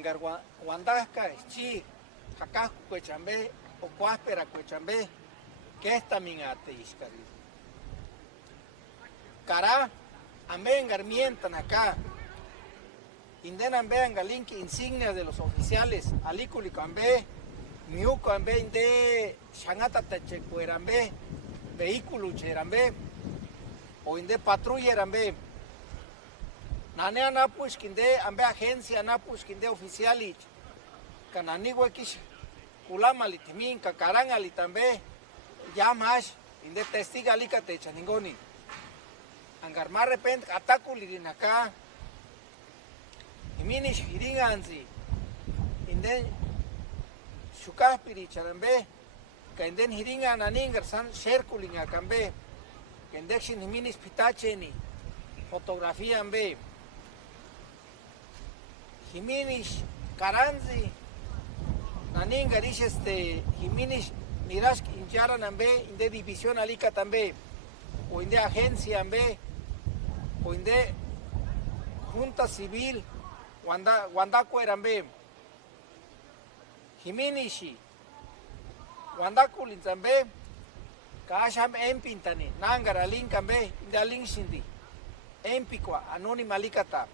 engar guandasca chi jacasco cuechambe o cuáspera cuechambe que esta minate iscari cara ambe engarmientan acá indenan vean galinki insignias de los oficiales alículico ambe miuco ambe inde shangata techecuerambe vehículo cherambe o inde patrulla erambe nane anapush kinde ambe agencia anapush kinde oficialich kanani huekish kulama litimin kakaranga litambe yamash inde testiga lika techaningoni angarmar repente ataku lirinaka iminish hiringanzi inde shukaspiri charambe kainden hiringan aningar san sherkulinga kambe kendekshin iminish pitacheni fotografía ambe Jiminish Karanzi Naningarish Jiminish Mirash Incharan ambe inde división alika tambe o inde agencia ambe o inde junta civil wanda cuerambe Jiminishi wanda kulinzambe kasham empintani nangara linkambe inde alinshindi empikwa anónima alikata